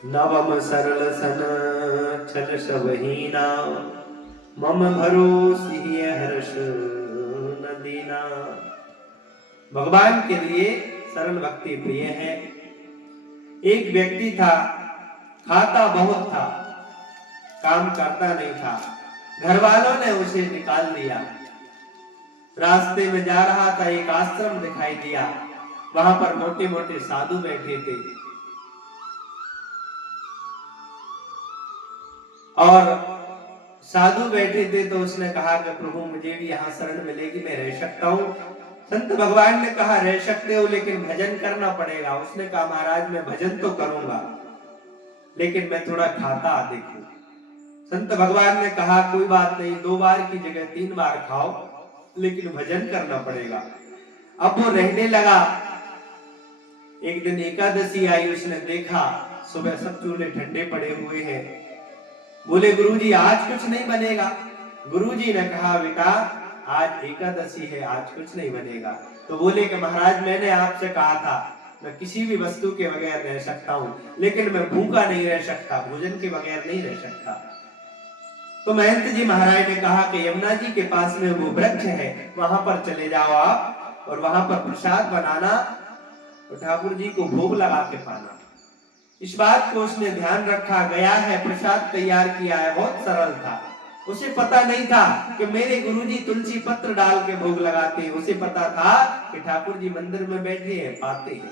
नवम सरल सन छल सबहीना, मम भरोसी हर्ष न दीना। भगवान के लिए सरल भक्ति प्रिय है। एक व्यक्ति था, खाता बहुत था, काम करता नहीं था। घर वालों ने उसे निकाल दिया। रास्ते में जा रहा था, एक आश्रम दिखाई दिया। वहां पर मोटे मोटे साधु बैठे थे और साधु बैठे थे तो उसने कहा कि प्रभु मुझे भी यहाँ शरण मिलेगी, मैं रह सकता हूँ। संत भगवान ने कहा रह सकते हो लेकिन भजन करना पड़ेगा। उसने कहा महाराज मैं भजन तो करूंगा लेकिन मैं थोड़ा खाता देखूं। संत भगवान ने कहा कोई बात नहीं, 2 बार की जगह 3 बार खाओ लेकिन भजन करना पड़ेगा। अब वो रहने लगा। एक दिन एकादशी आई, उसने देखा सुबह सब चूल्हे ठंडे पड़े हुए हैं। बोले गुरुजी आज कुछ नहीं बनेगा। गुरुजी ने कहा बेटा आज एकादशी है, आज कुछ नहीं बनेगा। तो बोले कि महाराज मैंने आपसे कहा था मैं किसी भी वस्तु के बगैर रह सकता हूँ लेकिन मैं भूखा नहीं रह सकता, भोजन के बगैर नहीं रह सकता। तो महंत जी महाराज ने कहा कि यमुना जी के पास में वो वृक्ष है, वहां पर चले जाओ आप और वहां पर प्रसाद बनाना और ठाकुर जी को भोग लगा के पाना। इस बात को उसने ध्यान रखा, गया है प्रसाद तैयार किया है, बहुत सरल था। उसे पता नहीं था कि मेरे गुरुजी तुलसी पत्र डाल के भोग लगाते हैं। उसे पता था कि ठाकुर जी मंदिर में बैठे हैं, पाते हैं।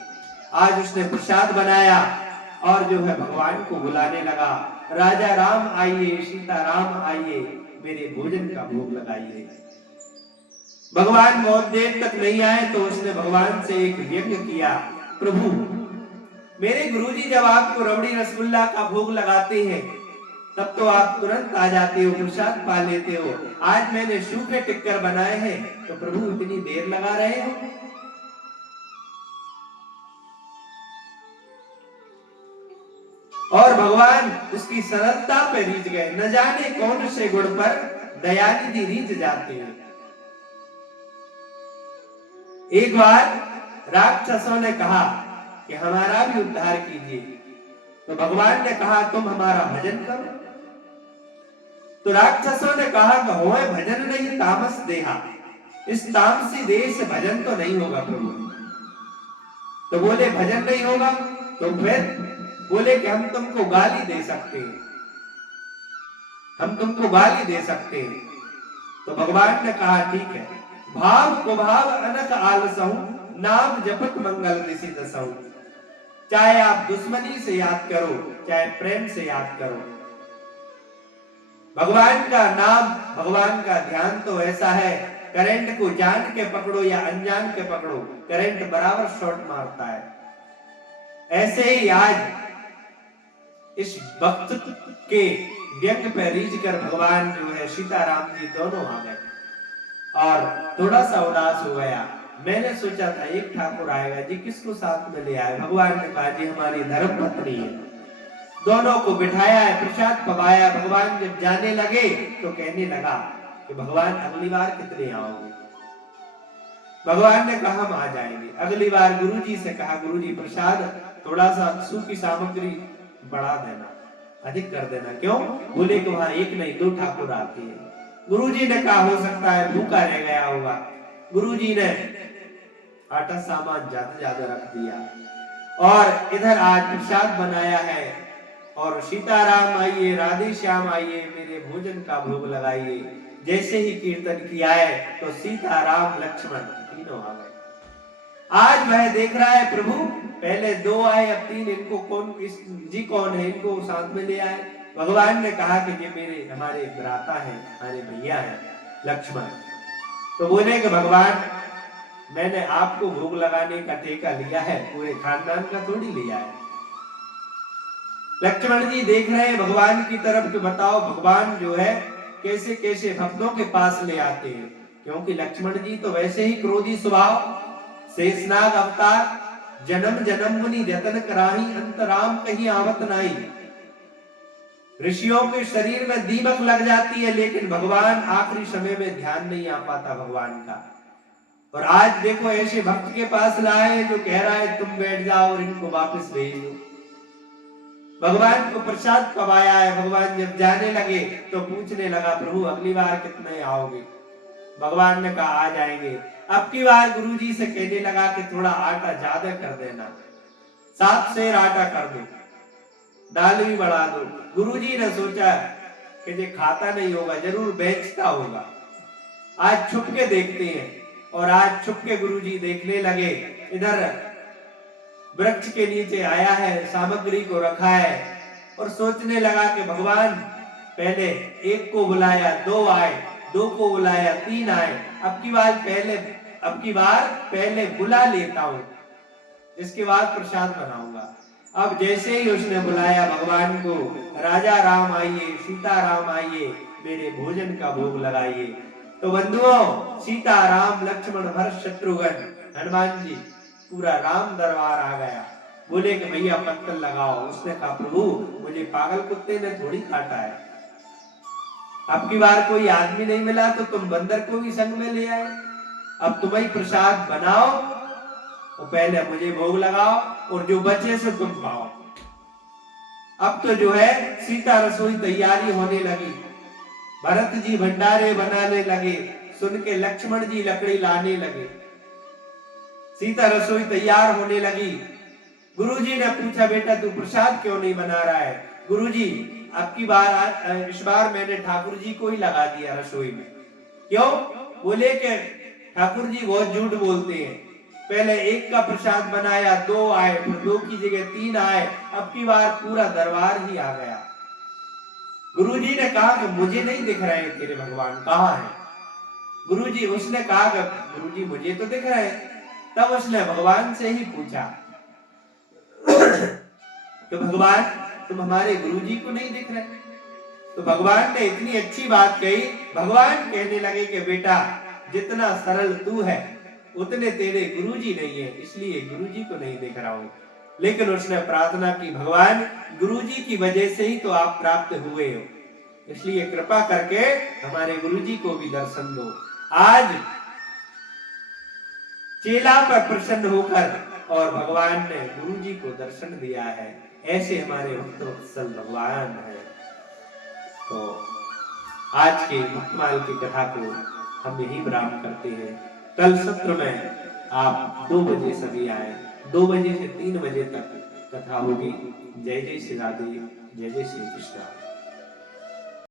आज उसने प्रसाद बनाया और जो है भगवान को बुलाने लगा, राजा राम आइए, सीता राम आइए, मेरे भोजन का भोग लगाइए। भगवान बहुत देर तक नहीं आए तो उसने भगवान से एक यज्ञ किया, प्रभु मेरे गुरुजी जब आपको रबड़ी रसगुल्ला का भोग लगाते हैं तब तो आप तुरंत आ जाते हो, प्रसाद पा लेते हो। आज मैंने सूखे टिक्कर बनाए हैं तो प्रभु इतनी देर लगा रहे हो। और भगवान उसकी सरलता पे रीझ गए। न जाने कौन से गुण पर दयानिधि रीझ जाते हैं। एक बार राक्षसों ने कहा कि हमारा भी उद्धार कीजिए। तो भगवान ने कहा तुम हमारा भजन करो। तो राक्षसों ने कहा कि होए भजन नहीं तामस देहा, इस तामसी देह से भजन तो नहीं होगा प्रभु। तो बोले भजन नहीं होगा तो फिर बोले कि हम तुमको गाली दे सकते हैं, हम तुमको गाली दे सकते हैं। तो भगवान ने कहा ठीक है, भाव को भाव अनक आलसहु, नाम जपत मंगल ऋषि दसहु। चाहे आप दुश्मनी से याद करो चाहे प्रेम से याद करो, भगवान का नाम भगवान का ध्यान तो ऐसा है, करंट को जान के पकड़ो या अनजान के पकड़ो, करंट बराबर शॉट मारता है। ऐसे ही आज इस भक्त के व्यंग पे रीझ कर भगवान जो है सीताराम जी दोनों आ गए और थोड़ा सा उदास हो गया। मैंने सोचा था एक ठाकुर आएगा जी, किसको साथ में ले आए। भगवान ने कहा जी हमारी धर्म पत्नी है। दोनों को बिठाया है, प्रसाद पवाया। भगवान जब जाने लगे तो कहने लगा कि भगवान अगली बार कितने आओगे। भगवान ने कहा हम आ जाएंगे। अगली बार गुरुजी से कहा गुरुजी प्रसाद थोड़ा सा सूखी सामग्री बढ़ा देना, अधिक कर देना। क्यों? बोले कि वहां एक नहीं 2 ठाकुर आते हैं। गुरुजी ने कहा हो सकता है भूखा रह गया होगा। गुरुजी ने आटा सामान ज्यादा ज्यादा रख दिया और इधर आज प्रसाद बनाया है और सीताराम आइए, राधे श्याम आइए, मेरे भोजन का भोग लगाइए। जैसे ही कीर्तन किया है तो सीताराम लक्ष्मण तीनों आ गए। आज वह देख रहा है प्रभु पहले 2 आए अब 3, इनको कौन जी कौन है, इनको साथ में ले आए। भगवान ने कहा कि ये मेरे हमारे भ्राता है, हमारे भैया है लक्ष्मण। तो बोले कि भगवान मैंने आपको भोग लगाने का ठेका लिया है, पूरे खानदान का थोड़ी लिया है। लक्ष्मण जी देख रहे हैं भगवान की तरफ कि बताओ भगवान जो है कैसे कैसे भक्तों के पास ले आते हैं। क्योंकि लक्ष्मण जी तो वैसे ही क्रोधी स्वभाव, शेषनाग अवतार, जन्म जन्म मुनि जतन कराही, अंतराम कहीं आवत नाही। ऋषियों के शरीर में दीमक लग जाती है लेकिन भगवान आखिरी समय में ध्यान नहीं आ पाता भगवान का। और आज देखो ऐसे भक्त के पास लाए जो कह रहा है तुम बैठ जाओ और इनको वापस भेज दो। भगवान को प्रसाद कब आया है। भगवान जब जाने लगे तो पूछने लगा, प्रभु अगली बार कितने आओगे। भगवान ने कहा आ जाएंगे। अब की बार गुरुजी से कहने लगा कि थोड़ा आटा ज्यादा कर देना, 7 सेर आटा कर दो, दाल भी बढ़ा दो। गुरुजी ने सोचा कि ये खाता नहीं होगा, जरूर बेचता होगा, आज छुप के देखते हैं। और आज छुप के गुरुजी देखने लगे। इधर वृक्ष के नीचे आया है, सामग्री को रखा है और सोचने लगा कि भगवान पहले 1 को बुलाया, 2 आए, 2 को बुलाया, 3 आए, अब की बार पहले बुला लेता हूं, इसके बाद प्रसाद बनाऊंगा। अब जैसे ही उसने बुलाया भगवान को, राजा राम आइए, सीता राम आइए, मेरे भोजन का भोग लगाइए। तो बंधुओं, सीता राम लक्ष्मण भरत शत्रुघ्न हनुमान जी, पूरा राम दरबार आ गया। बोले कि भैया पत्तल लगाओ। उसने कहा, प्रभु मुझे पागल कुत्ते ने थोड़ी काटा है, अब की बार कोई आदमी नहीं मिला तो तुम बंदर को भी संग में ले आए। अब तुम ही प्रसाद बनाओ और पहले मुझे भोग लगाओ और जो बचे से तुम पाओ। अब तो जो है सीता रसोई तैयारी होने लगी, भरत जी भंडारे बनाने लगे, सुन के लक्ष्मण जी लकड़ी लाने लगे, सीता रसोई तैयार होने लगी। गुरुजी ने पूछा, बेटा तू प्रसाद क्यों नहीं बना रहा है। गुरुजी अब की बार, इस बार मैंने ठाकुर जी को ही लगा दिया रसोई में। क्यों? बोले कि ठाकुर जी बहुत झूठ बोलते हैं, पहले 1 का प्रसाद बनाया, 2 आए, फिर 2 की जगह 3 आए, अब की बार पूरा दरबार ही आ गया। गुरुजी ने कहा कि मुझे नहीं दिख रहे तेरे भगवान, कहाँ है। गुरुजी, उसने कहा कि गुरुजी मुझे तो दिख रहे। तब उसने भगवान से ही पूछा तो भगवान तुम हमारे गुरुजी को नहीं दिख रहे। तो भगवान ने इतनी अच्छी बात कही। भगवान कहने लगे कि बेटा जितना सरल तू है उतने तेरे गुरुजी नहीं है, इसलिए गुरुजी को नहीं दिख रहा हूं। लेकिन उसने प्रार्थना की, भगवान गुरुजी की वजह से ही तो आप प्राप्त हुए हो, इसलिए कृपा करके हमारे गुरुजी को भी दर्शन दो। आज चेला पर प्रसन्न होकर और भगवान ने गुरुजी को दर्शन दिया है। ऐसे हमारे भक्तवत्सल भगवान है। तो आज के भक्तमाल की कथा को हम यही विराम करते हैं। कल सत्र में आप 2 बजे सभी आए, 2 बजे से 3 बजे तक कथा होगी। जय जय श्री राधे, जय जय श्री कृष्ण।